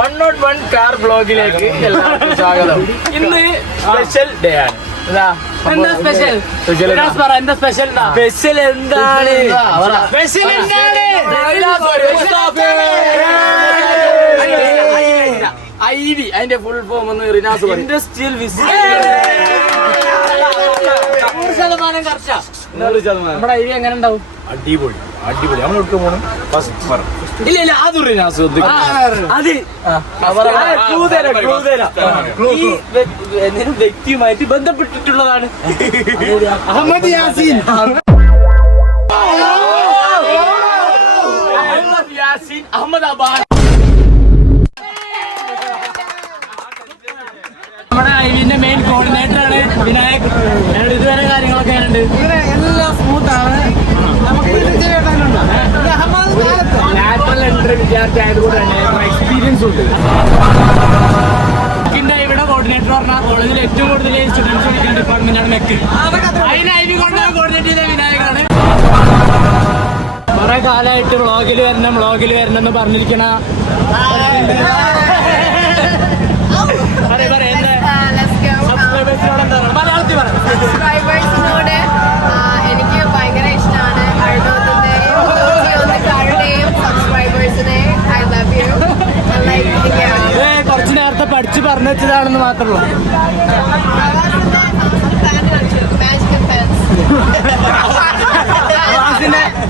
101 car ബ്ലോഗിലേക്ക് എല്ലാവർക്കും സ്വാഗതം. ഇന്ന് സ്പെഷ്യൽ ഡേ ആണ്. എന്താ സ്പെഷ്യൽ? എന്താ സ്പെഷ്യൽ? സ്പെഷ്യൽ എന്താണ്? സ്പെഷ്യൽ എന്താണ്? ഐവി അതിന്റെ ഫുൾ ഫോം ഒന്ന് റിനാസ് പറയും. Industrial visit. 100% കർച്ച. നമ്മുടെ ഐവി എങ്ങനെ ഉണ്ടാവും? അടിപൊളി അടിപൊളി. നമ്മൾ എടുക്കാൻ പോകണം ഫസ്റ്റ്. ഇല്ല അത് റിനാസ് അത് ഈ വ്യക്തിയുമായിട്ട് ബന്ധപ്പെട്ടിട്ടുള്ളതാണ്. അഹമ്മദ് യാസീൻ. അഹമ്മദാബാദ്. നമ്മുടെ ഐവിന്റെ മെയിൻ കോർഡിനേറ്റർ ആണ് വിനായക്. ഇതുവരെ കാര്യങ്ങളൊക്കെ ഉണ്ട്. എല്ലാം സ്മൂത്ത് ആണ്. നാച്ചുറൽ എൻട്രി വിദ്യാർത്ഥി ആയതുകൊണ്ട് തന്നെ എക്സ്പീരിയൻസ് ഉണ്ട്. ഇവിടെ കോർഡിനേറ്റർ പറഞ്ഞാൽ കോളേജിൽ ഏറ്റവും കൂടുതൽ സ്റ്റുഡൻസ് പഠിക്കുന്ന ഡിപ്പാർട്ട്മെന്റ് ആണ് മെക്ക്. അതിന് ഐവി കൊണ്ട് കോർഡിനേറ്റ് ചെയ്ത വിനായകാണ്. കുറെ കാലമായിട്ട് വ്ളോഗിൽ വരണം എന്ന് പറഞ്ഞിരിക്കണ സബ്സ്ക്രൈബേഴ്സിനോട് എനിക്ക് ഭയങ്കര ഇഷ്ടമാണ്. സബ്സ്ക്രൈബേഴ്സിനെ ഐ ലവ് യു. കുറച്ച് നേരത്തെ പഠിച്ച് പറഞ്ഞു വെച്ചതാണെന്ന് മാത്രമല്ല.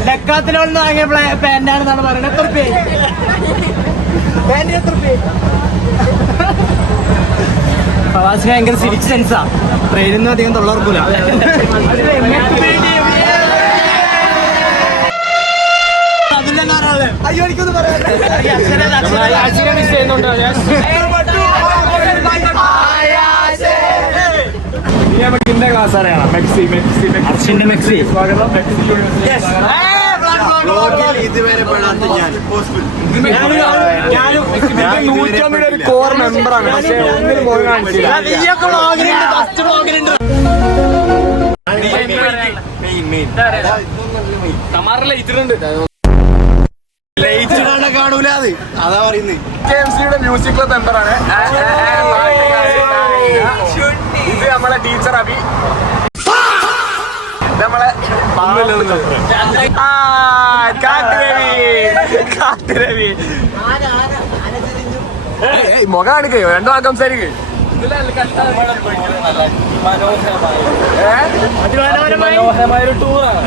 ഡെക്കാത്തിലോന്ന് വാങ്ങിയ പാന്റാണെന്നാണ് പറയുന്നത്. എത്ര രൂപ? പാന്റിന് എത്ര രൂപ? പ്രവാസിന് ഭയങ്കര സിവിക് സെൻസാ. ട്രെയിനൊന്നും അധികം തൊള്ളർക്കൂല. അയ്യോ എനിക്കൊന്നും പറയാം. മിസ് ചെയ്യുന്നുണ്ടോ? ക്ലാസ് അറിയണം. അർഷിന്റെ മെക്സി. ഇതുവരെ പെടാത്ത ഞാൻ 150 ഒരു കോർ മെമ്പറാണ്. പക്ഷേ ഒന്നിനും പോയി കാണിച്ചില്ല. കാണൂല. അത് അതാ പറയുന്നത്. KMCയുടെ മ്യൂസിക് ക്ലബ് മെമ്പറാണ്. ഇത് നമ്മളെ ടീച്ചർ അബി. നമ്മളെ കാട്ടുരവി മുഖം കാണിക്കോ? രണ്ടു വാക്ക് സംസാരിക്കും. മനോഹരമായൊരു ടൂറാണ്.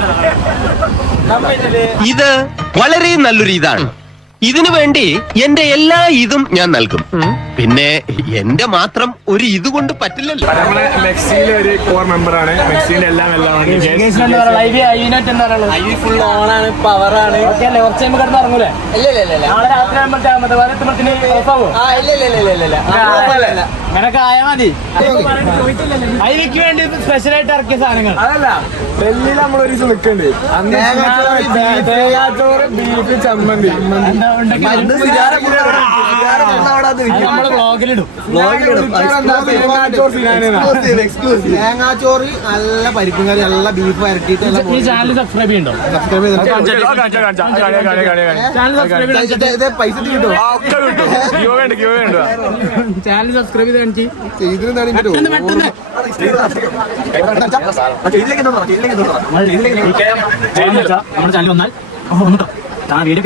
ഇത് വളരെ നല്ലൊരു ഇതാണ്. ഇതിനു വേണ്ടി എന്റെ എല്ലാ ഇതും ഞാൻ നൽകും. പിന്നെ എന്റെ മാത്രം ഒരു ഇത് കൊണ്ട് പറ്റില്ലല്ലോ. നമ്മളെ മെക്സിയിലെ ഒരു കോർ മെമ്പറാണ്. മെക്സിന്റെ എല്ലാം ഫുൾ ഓണാണ്, പവറാണ്. കുറച്ച് കിടന്ന് ഇറങ്ങൂലേ? നാളെ രാത്രി അങ്ങനൊക്കെ ആയാ മതി. അതിലേക്ക് വേണ്ടി സ്പെഷ്യലായിട്ട് ഇറക്കിയ സാധനങ്ങൾ. അതല്ല, ഡൽഹിയിൽ നമ്മളൊരു ദിവസം നിൽക്കണ്ട്. തേങ്ങാച്ചോറ്, ബീഫ്, ചമ്മന്തി. നമ്മള് വ്ളോഗിലിടും. തേങ്ങാച്ചോറ്, നല്ല പരിപ്പും കറി, നല്ല ബീഫ് വരട്ടിയിട്ട്. ഈ ചാനൽ സബ്സ്ക്രൈബ് ചെയ്യണ്ടോ? പൈസ കിട്ടുമോ? ചാനൽ സബ്സ്ക്രൈബ് ചെയ്ത് കാണിച്ച് നമ്മുടെ ചാനൽ വന്നാൽ വീഡിയോ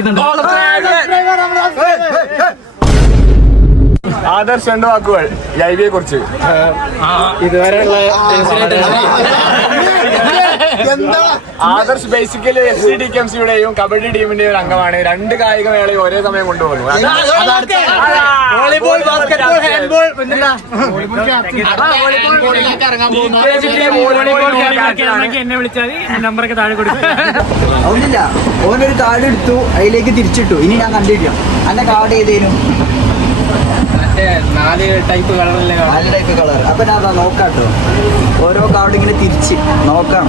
ആദർശ് രണ്ട് വാക്കുകൾ ഐവിയെ കുറിച്ച്. ഇതുവരെയുള്ള ആദർശ് ബേസിക്കലി SCDKMCയുടെയും കബഡി ടീമിന്റെയും ഒരു അംഗമാണ്. രണ്ട് കായിക മേളയും ഒരേ സമയം കൊണ്ടുപോകുന്നു. വോളിബോൾ, ബാസ്കറ്റ്ബോൾ, ഹാൻഡ്ബോൾ, എന്നെ വിളിച്ചാൽ നമ്പറൊക്കെ താഴെ കൊടുക്കും. ഒന്നില്ല, ഓനൊരു കാർഡ് എടുത്തു, അതിലേക്ക് തിരിച്ചിട്ടു. ഇനി ഞാൻ കണ്ടിരിക്കാം അന്നെ കാർഡ് ചെയ്തേനും 4 ടൈപ്പ് കളറിലെ 4 ടൈപ്പ് കളർ. അപ്പൊ ഞാൻ നോക്കാട്ടോ, ഓരോ കാർഡ് ഇങ്ങനെ തിരിച്ച് നോക്കാം.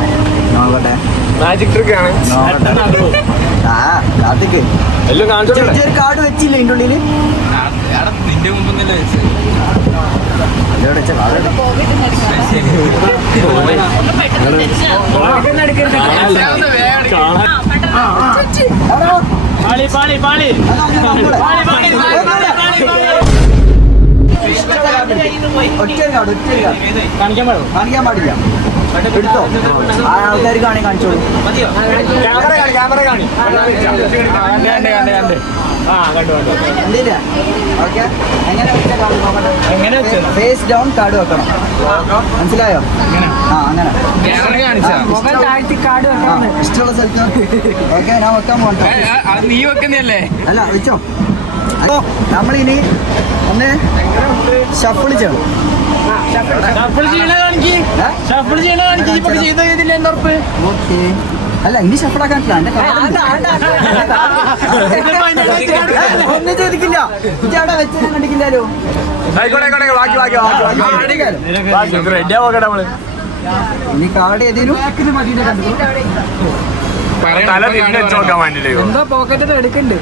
നോക്കട്ടെ, മാജിക് ട്രിക്ക് ആണ്. കാർത്തിക്ക് ചെറിയൊരു കാർഡ് വെച്ചില്ല ഇതിന്റെ ഉള്ളില്. നിന്റെ മുമ്പ് പാളി പാളി പാളി പാളി പാളി ഒറ്റ കാർഡ് കാണിക്കാൻ പാടും. കാണിക്കാൻ പാടില്ല. എടുത്തോ, ആ ആൾക്കാർ കാണിച്ചോളൂ. ക്യാമറ കാണി. എന്തില്ല? ഓക്കെ, എങ്ങനെ വെച്ച കാർഡ് നോക്കട്ടെ. എങ്ങനെ വെച്ചോ? ഫേസ് ഡൗൺ കാർഡ് വെക്കണം. മനസ്സിലായോ? ആ, അങ്ങനെ മുഖം താഴ്ത്തി കാർഡ് ആ, ഇഷ്ടമുള്ള സ്ഥലത്ത്. ഓക്കെ, ഞാൻ വെക്കാൻ പോകട്ടെ. നീ വെക്കുന്നല്ലേ? അല്ല, വെച്ചോ. അപ്പോ നമ്മളിനി ഒന്ന് ഷഫിൾ ചെയ്യണം. ഷഫിൾ ചെയ്യണ കാണിക്ക്. ഷഫിൾ ചെയ്യണ കാണിക്ക്. ഇപ്പൊ ചെയ്ത ഇതില്ല എന്താ ഉറപ്പ്? ഓക്കെ, അല്ല ഇനി ഷഫിളാക്കാൻ ഒന്നും ചോദിക്കില്ല. ഇതവിടെ വെച്ച് കണ്ടിക്കില്ലല്ലോ. ഇനി കാർഡ് ഏതേലും എന്താ പോക്കറ്റ് എടുക്കണ്ട്.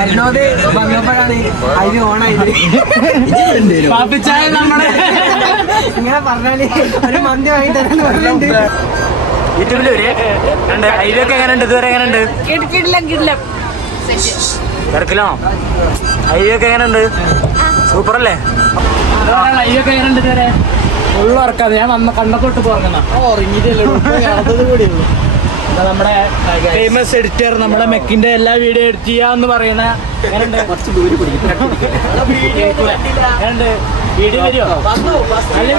അതിനോട് വന്നപ്പോഴാണ് അതിന് ഓണായത്. പാപ്പിച്ചായ നമ്മളെ ഇങ്ങനെ പറഞ്ഞാല് ഒരു മന്തി വാങ്ങി തരാന്ന് പറഞ്ഞിട്ടുണ്ട്. യൂട്യൂബില് ഐഡിയൊക്കെ എങ്ങനെയുണ്ട്? ഇതുവരെ എങ്ങനെയുണ്ട്? തിരക്കിലാണോ? ഐഡിയൊക്കെ എങ്ങനെയുണ്ട്? സൂപ്പർ അല്ലേ? ഐഡിയൊക്കെ എങ്ങനെയുണ്ട്? ഇതുവരെ ഫുള്ള് ഉറക്കാതെ ഞാൻ വന്ന കണ്ണൊക്കെ പോറങ്ങുന്ന ഉറങ്ങിയിട്ടല്ലോ കൂടിയുള്ളൂ. നമ്മുടെ ഫേമസ് എഡിറ്റർ നമ്മുടെ മെക്കിന്റെ എല്ലാ വീഡിയോ എഡിറ്റ് ചെയ്യാന്ന് പറയുന്ന കുറച്ച് ദൂരം വീഡിയോ വരുമോ? നല്ല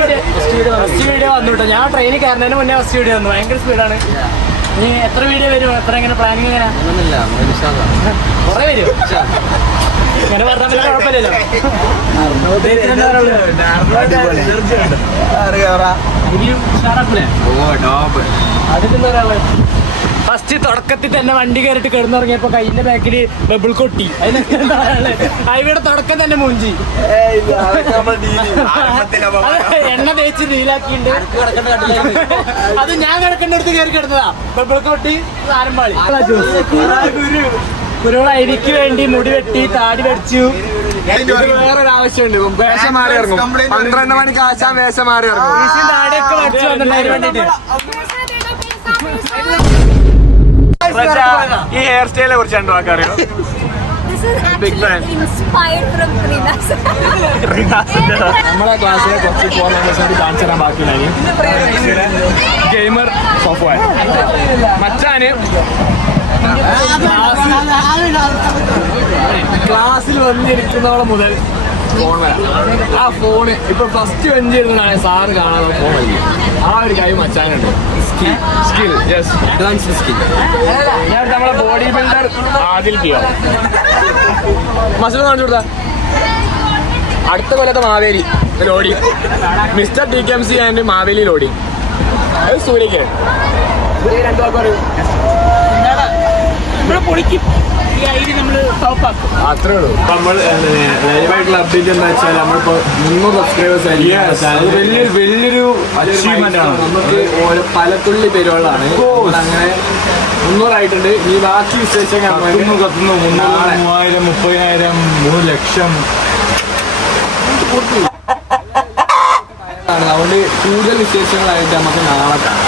ഫസ്റ്റ് വീഡിയോ വന്നു കേട്ടോ. ഞാൻ ട്രെയിനിൽ കയറുന്നതിന് മുന്നേ ഫസ്റ്റ് വീഡിയോ വന്നു. ഭയങ്കര സ്പീഡാണ്. ഇനി എത്ര വീഡിയോ വരും? എത്ര എങ്ങനെ പ്ലാനിങ് എങ്ങനെ? കുറെ വരും. ഇങ്ങനെ പറഞ്ഞാൽ പിന്നെ കുഴപ്പമില്ലല്ലോ. ഫസ്റ്റ് തുടക്കത്തിൽ തന്നെ വണ്ടി കയറിട്ട് കിടന്നുറങ്ങിയപ്പോ കയ്യിന്റെ ബാക്കില് ബബിൾ കൊട്ടി. അതിവിടെ തുടക്കം തന്നെ മൂഞ്ചി എണ്ണ തേച്ച് നീലാക്കിണ്ട്. അത് ഞാൻ കിടക്കേണ്ടടുത്ത് കയറി കിടന്നതാ. ബബിൾ കൊട്ടി ആരമ്പാളി ഒരുപാട് ഐഡിക്ക് വേണ്ടി മുടി വെട്ടി താടി വെച്ചു. വേറൊരു ആവശ്യമുണ്ട്. വേഷം മാറി ഇറങ്ങും. 12 മണിക്ക് ആശാൻ വേഷം മാറി ഇറങ്ങും. താടിയൊക്കെ വരച്ചു വന്നിട്ട് വേണ്ടിട്ട് ഈ ഹെയർ സ്റ്റൈലിനെ കുറിച്ച് ഉണ്ടോ അറിയോ? നമ്മളെ ക്ലാസ്സിലെ കുറച്ച് കാണിച്ചു തരാൻ ബാക്കിയുണ്ടായി. ഗെയിമർ സോഫ്റ്റ്വെയർ മച്ചാന് ക്ലാസ്സിൽ വന്നിരിക്കുന്നവളെ മുതൽ ഫോൺ വരാം. ആ ഫോണ് ഇപ്പൊ ഫസ്റ്റ് ബെഞ്ച് ഇരുന്നാണ് സാറ് കാണാതെ ഫോൺ വയ്ക്കും. ആ ഒരു കാര്യം മച്ചാനുണ്ട്. Skill advance skill. ഞാൻ നമ്മളെ ബോഡി ബിൽഡർ ആദിൽ പിയോ മസിൽ കാണിച്ചു കൊടുത്ത അടുത്ത കൊല്ലത്തെ Maveli ലോഡി mister TKMC and Maveli ലോഡി. അത് സൂര്യക്ക് രണ്ടു വാക്ക് പറയൂ. ഇവിടെ പൊളിക്കും. ഈ ഐഡി നമ്മള് ടോപ്പാക്കും. അത്രേ ഉള്ളൂ. നമ്മൾ ലൈവായിട്ടുള്ള അപ്ഡേറ്റ് എന്താ വെച്ചാൽ നമ്മളിപ്പോ 300 സബ്സ്ക്രൈബേഴ്സ് വലിയൊരു അച്ചീവ്മെന്റ് ആണ്. നമുക്ക് പല തുള്ളി പേരുകളാണ്. അങ്ങനെ 300 ആയിട്ടുണ്ട്. ഈ ബാക്കി വിശേഷങ്ങൾ 3000, 30,000, 3 ലക്ഷം അതുകൊണ്ട് കൂടുതൽ വിശേഷങ്ങളായിട്ട് നമുക്ക് നാളെ കാണാം.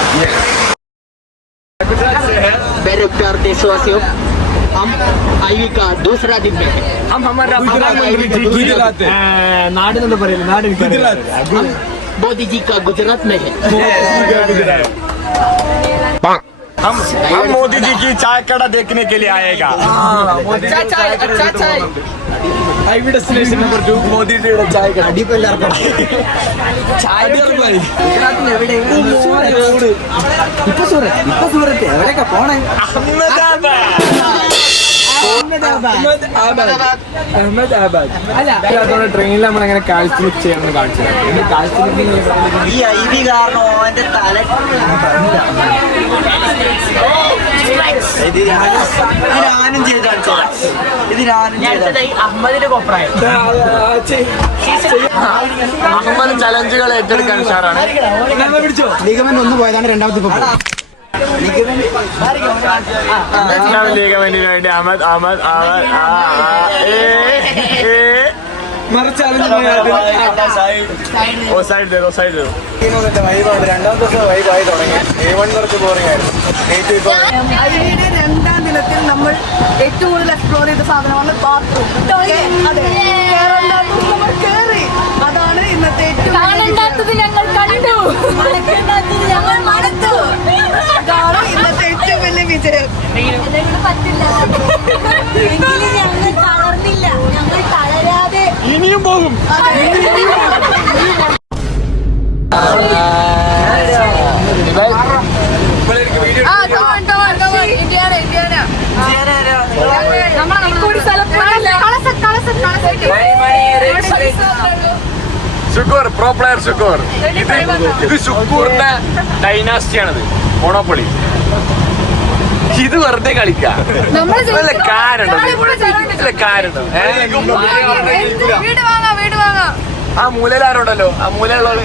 हम आईवी का दूसरा दिन में हम हमारा नाड़ नहीं पड़ेगा नाड़ मोदी जी का गुजरात में है. हम मोदी जी की चाय कड़ा देखने के लिए आएगा. हाईवे डेस्टिनेशन नंबर 2 മോദി ജിയുടെ ചായ കട. അടിപ്പ് എല്ലാവർക്കും ഇപ്പൊ സൂറത്ത് എവിടെയൊക്കെ പോണേ? അഹമ്മദാബാദ് അല്ല ട്രെയിനിൽ നമ്മളെങ്ങനെ കാൽക്കുലേറ്റ് ചെയ്യാമെന്ന് കാണിച്ചു. ഈ ഐവി കാരണം അവന്റെ തല ഞാനും ചെയ്ത് കാണിച്ചു. ഇത് അഹമ്മദിന്റെ കോപ്രായം. അഹമ്മദ് ചലഞ്ചുകൾ ഏറ്റെടുക്കാൻ ഉഷാറാണ്. ലിഗമെന്റ് ഒന്ന് പോയതാണ്. രണ്ടാമത്തെ വേണ്ടി അഹമ്മദ് രണ്ടാം ദിവസം വൈബായി തുടങ്ങി. A1 കുറച്ച് ബോറിംഗ് ആയിരുന്നു. ഐഡിയുടെ 2ാം ദിനത്തിൽ നമ്മൾ ഏറ്റവും കൂടുതൽ എക്സ്പ്ലോർ ചെയ്ത സാധനമാണ് ബാത്റൂം. അതെ, കേരളത്തിൽ നമ്മൾ കയറി. അതാണ് ഇന്നത്തെ ഏറ്റവും ഞങ്ങൾ കണ്ടു, ഞങ്ങൾ മണത്തു. അതാണ് ഇന്നത്തെ ഏറ്റവും വലിയ വിജയം. പറ്റില്ല, ഞങ്ങൾ തളർന്നില്ല, ഞങ്ങൾ തളരാതെ ഇനിയും പോകും. Shukoor pro player Shukoor. ഇത് ഷുക്കൂറിന്റെ ഡൈനാസ്റ്റിയാണിത്. മോണോപ്പൊളി. ഇത് വെറുതെ കളിക്കാം. ആ മൂലയിലാരുണ്ടല്ലോ, ആ മൂലയുള്ളത്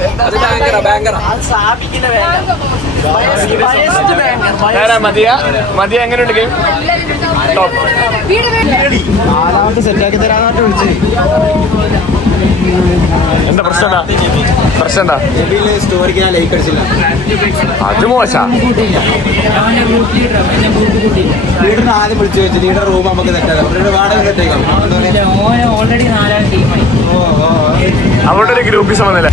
മതിയ എങ്ങനെയുണ്ട് ഗെയിം? ടോപ്പ്. സെറ്റാക്കി തരാനായിട്ട് വിളിച്ചേ. എന്താ പ്രശ്നം? എന്താ സ്റ്റോറിക്ക് ഞാൻ ലൈക്ക് അടിച്ചില്ല. അത് മോശ. ലീഡറിന് ആദ്യം വിളിച്ചു വെച്ചു. ലീഡർ റൂം നമുക്ക് തെറ്റാതെ വാടക തെറ്റേക്കാം. അവിടെ ഒരു ഗ്രൂപ്പിസം വന്നില്ലേ?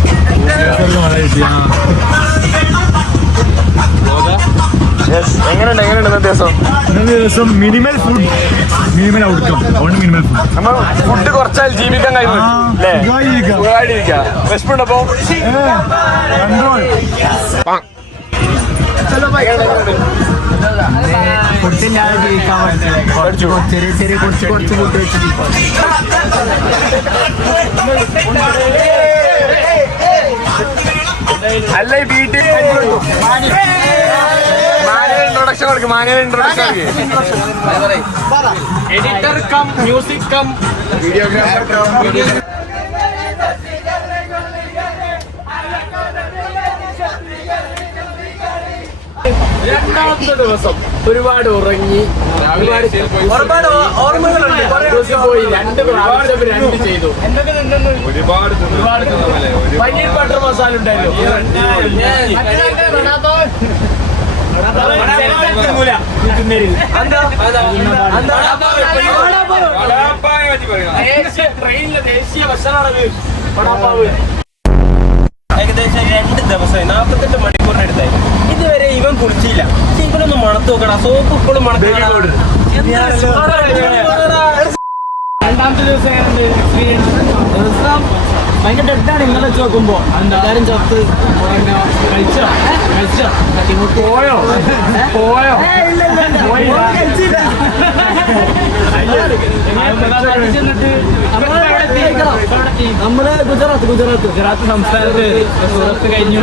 എങ്ങനെയുണ്ട് ഇന്നത്തെ ദിവസം? Minimal food, minimal outcome. Minimal food. നമ്മൾ ഫുഡ് കുറച്ചാൽ ജീവിക്കാൻ കഴിയും അല്ലേ? വിശപ്പുണ്ടപ്പോ ഫുഡില്ലാതെ ജീവിക്കാൻ പറ്റില്ല. ചെറിയ കുറച്ച് ഫുഡ് വെച്ചിട്ട് അല്ല ഈ വീട്ടിൽ ഇൻട്രൊഡക്ഷൻ കൊടുക്കും. Introduction editor cum music cum videographer cum. രണ്ടാമത്തെ ദിവസം ഒരുപാട് ഉറങ്ങി, ഒരുപാട് ഓർമ്മകളുണ്ട്. പോയി 2 പ്രാവശ്യം 2 ചെയ്തു. ഒരുപാട് പനീർ ബട്ടർ മസാല ഉണ്ടായിരുന്നു. ട്രെയിനിലെ ദേശീയ ഭക്ഷണമാണത് വടാപ്പാവ്. ഏകദേശം 2 ദിവസമായി 48 മണിക്കൂറിനടുത്തായി. ഇതുവരെ ഇവൻ കുളിച്ചില്ല. പക്ഷെ ഇവനൊന്ന് മണത്ത് നോക്കടാ. സോപ്പ് ഇപ്പോഴും മണത്ത്. രണ്ടാമത്തെ ദിവസം ഭയങ്കര ഡെഡാണ് ഇന്നലെ വെച്ച് നോക്കുമ്പോ. എല്ലാരും ചത്ത് കഴിച്ചോ പോയോ നമ്മള് ഗുജറാത്ത് സംസ്ഥാനത്ത് സൂറത്ത് കഴിഞ്ഞു.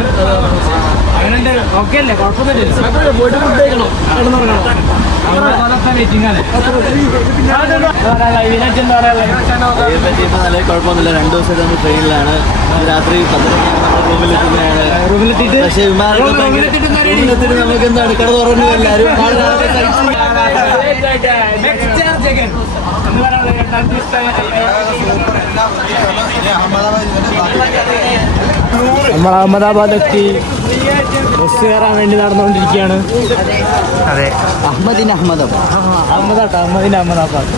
അങ്ങനെയുണ്ട്. ഓക്കെ അല്ലേ? കുഴപ്പമൊന്നുമില്ല. പോയിട്ട് ഫുഡ് കഴിക്കണം, കിടന്നുറങ്ങണം. മീറ്റിംഗ് ആണ്. നല്ല കുഴപ്പമൊന്നുമില്ല. 2 ദിവസമായിട്ട് നമ്മൾ ട്രെയിനിലാണ്. രാത്രി 10 റൂമിലെത്തിയിട്ട് പക്ഷേ റൂമിലെത്തിയിട്ട് നമുക്ക് എന്താണ് കിടന്നുറങ്ങുന്നു. എല്ലാവരും നമ്മൾ അഹമ്മദാബാദ് എത്തി. ബസ് കയറാൻ വേണ്ടി നടന്നുകൊണ്ടിരിക്കുകയാണ്. അതെ, അഹമ്മദാബാദ്. അഹമ്മദാബാദ്.